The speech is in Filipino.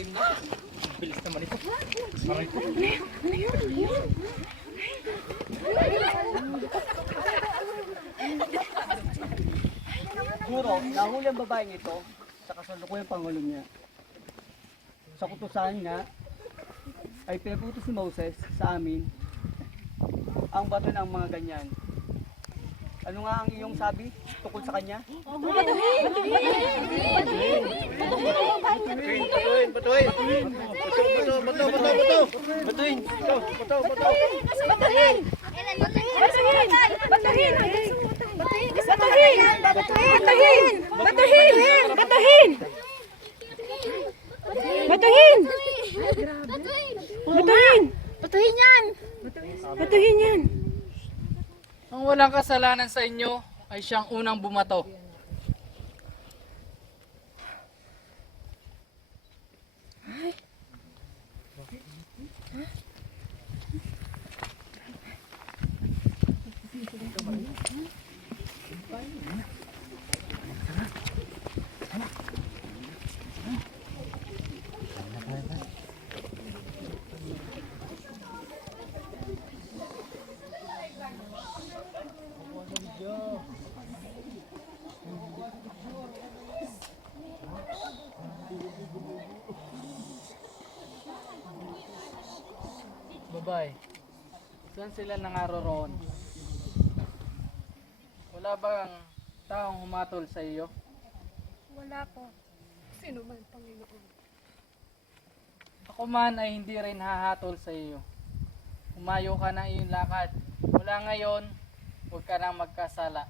malalim na. Bilis naman ito. Aray ko. Siguro, nahuli ang babaeng ito sa kasalukuyang pangulo niya. Sa kutusan niya, ay pinaputos ni Moses sa amin ang bato ng mga ganyan. Ano nga ang iyong sabi tungkol sa kanya? Batuhin! Batuhin yan! Ang walang kasalanan sa inyo ay siyang unang bumato. Babay, saan sila nangaroroon? Wala bang taong humatol sa iyo? Wala po. Sino man, Panginoon? Ako man ay hindi rin hahatol sa iyo. Humayo ka ng iyong lakad. Mula ngayon, huwag ka nang magkasala.